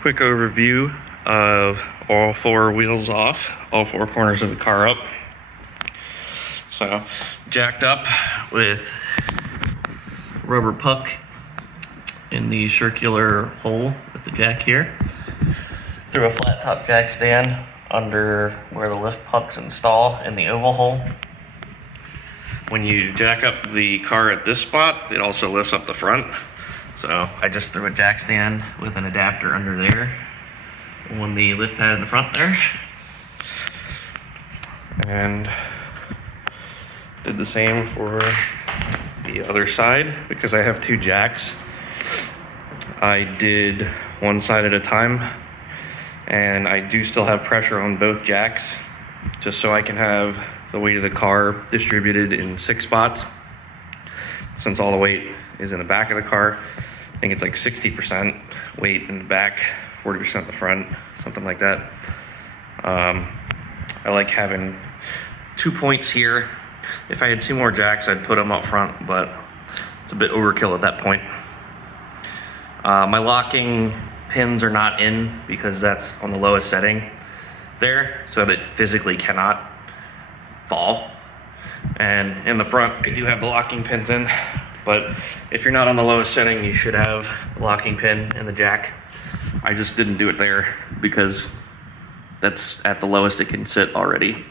quick overview of all four wheels off, all four corners of the car up. So jacked up with rubber puck in the circular hole with the jack here. Through a flat top jack stand under where the lift pucks install in the oval hole. When you jack up the car at this spot, it also lifts up the front. So I just threw a jack stand with an adapter under there on the lift pad in the front there. And did the same for the other side because I have two jacks. I did one side at a time, and I do still have pressure on both jacks just so I can have the weight of the car distributed in 6 spots. Since all the weight is in the back of the car, I think it's like 60% weight in the back, 40% in the front, something like that. I like having 2 points here. If I had 2 more jacks, I'd put them up front, but it's a bit overkill at that point. My locking pins are not in because that's on the lowest setting there, so that physically cannot fall. And in the front, I do have the locking pins in, but if you're not on the lowest setting, you should have a locking pin in the jack. I just didn't do it there because that's at the lowest it can sit already.